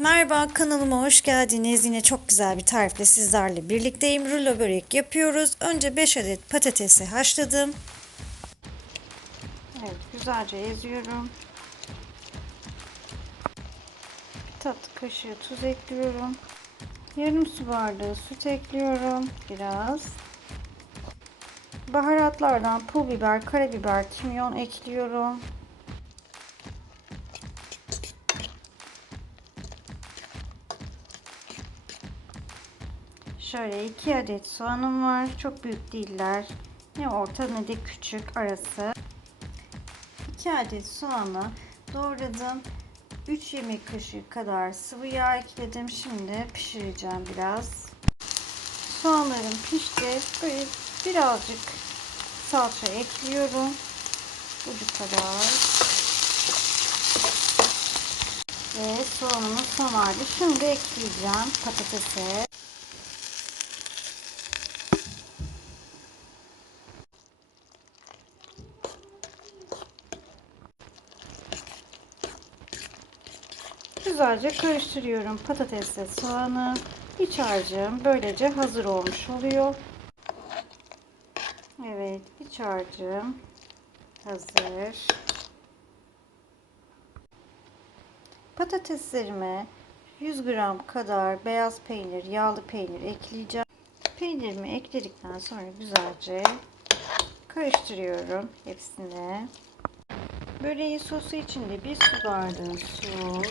Merhaba kanalıma hoş geldiniz. Yine çok güzel bir tarifle sizlerle birlikteyim. Rulo börek yapıyoruz. Önce 5 adet patatesi haşladım. Evet güzelce eziyorum. Bir tatlı kaşığı tuz ekliyorum. Yarım su bardağı süt ekliyorum. Biraz. Baharatlardan pul biber, karabiber, kimyon ekliyorum. Şöyle iki adet soğanım var. Çok büyük değiller. Ne orta ne de küçük arası. 2 adet soğanı doğradım. 3 yemek kaşığı kadar sıvı yağ ekledim. Şimdi pişireceğim biraz. Soğanlarım pişti. Böyle birazcık salça ekliyorum. Ucu kadar. Ve soğanımın son hali. Şimdi ekleyeceğim patatese. Güzelce karıştırıyorum patatesle soğanı. İç harcım böylece hazır olmuş oluyor. Evet iç harcım hazır. Patateslerime 100 gram kadar beyaz peynir, yağlı peynir ekleyeceğim. Peynirimi ekledikten sonra güzelce karıştırıyorum hepsini. Böreğin sosu içinde bir su bardağı su,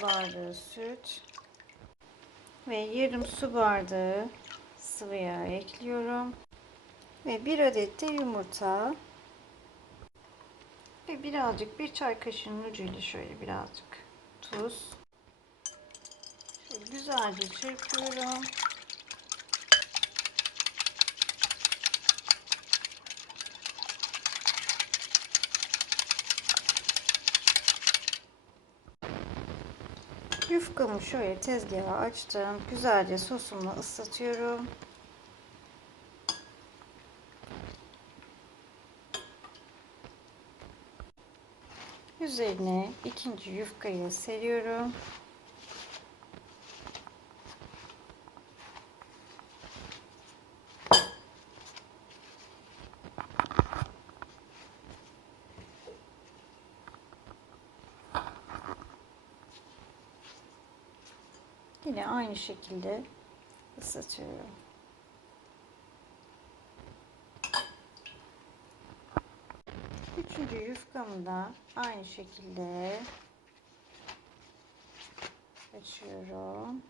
su bardağı süt ve yarım su bardağı sıvı yağ ekliyorum. Ve bir adet de yumurta ve birazcık bir çay kaşığının ucuyla şöyle birazcık tuz. Şöyle güzelce çırpıyorum. Yufkamı şöyle tezgaha açtım. Güzelce sosumla ıslatıyorum. Üzerine ikinci yufkayı seriyorum. Yine aynı şekilde ıslatıyorum. Üçüncü yufkamı da aynı şekilde açıyorum.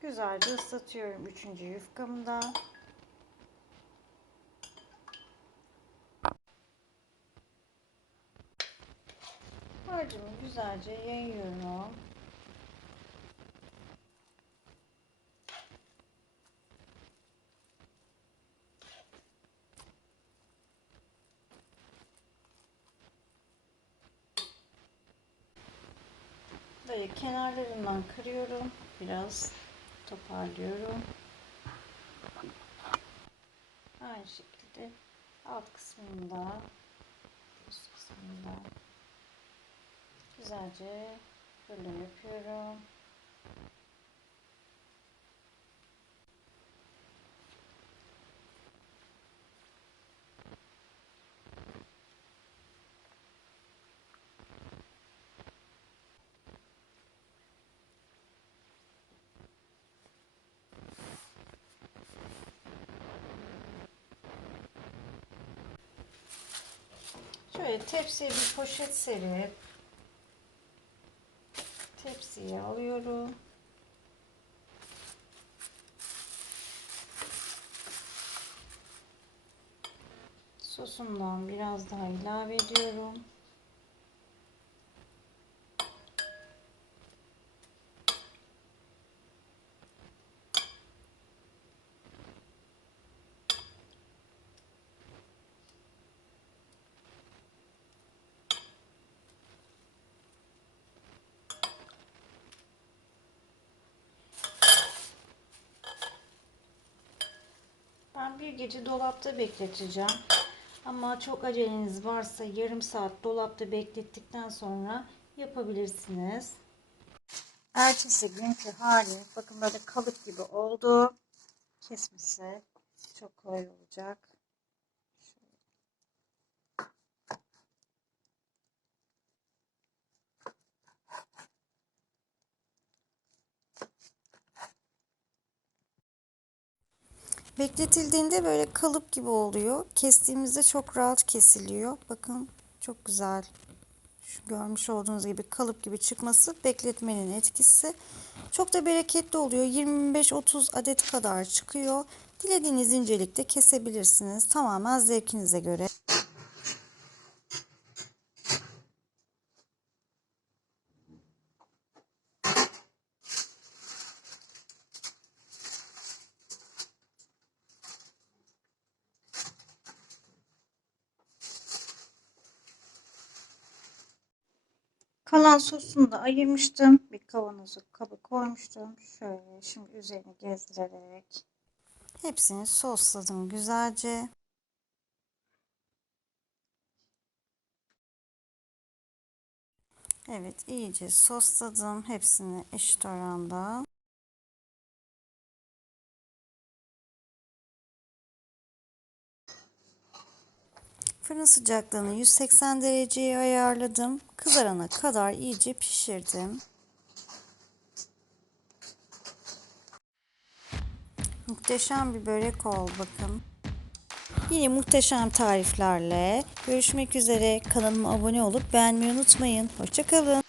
Güzelce ıslatıyorum üçüncü yufkamı da. Harcımı güzelce yayıyorum. Böyle kenarlarından kırıyorum. Biraz toparlıyorum. Aynı şekilde alt kısmında üst kısmında güzelce böyle yapıyorum. Şöyle tepsiye bir poşet serip tepsiye alıyorum. Sosumdan biraz daha ilave ediyorum. Ben bir gece dolapta bekleteceğim. Ama çok aceleniz varsa yarım saat dolapta beklettikten sonra yapabilirsiniz. Ertesi günkü hali bakın böyle kalıp gibi oldu. Kesmesi çok kolay olacak. Bekletildiğinde böyle kalıp gibi oluyor. Kestiğimizde çok rahat kesiliyor. Bakın çok güzel. Şu görmüş olduğunuz gibi kalıp gibi çıkması bekletmenin etkisi. Çok da bereketli oluyor. 25-30 adet kadar çıkıyor. Dilediğiniz incelikte kesebilirsiniz. Tamamen zevkinize göre. Kalan sosunu da ayırmıştım. Bir kavanozu kaba koymuştum. Şöyle şimdi üzerine gezdirerek hepsini sosladım güzelce. Evet iyice sosladım. Hepsini eşit oranda. Fırın sıcaklığını 180 dereceye ayarladım. Kızarana kadar iyice pişirdim. Muhteşem bir börek oldu bakın. Yine muhteşem tariflerle görüşmek üzere. Kanalıma abone olup beğenmeyi unutmayın. Hoşçakalın.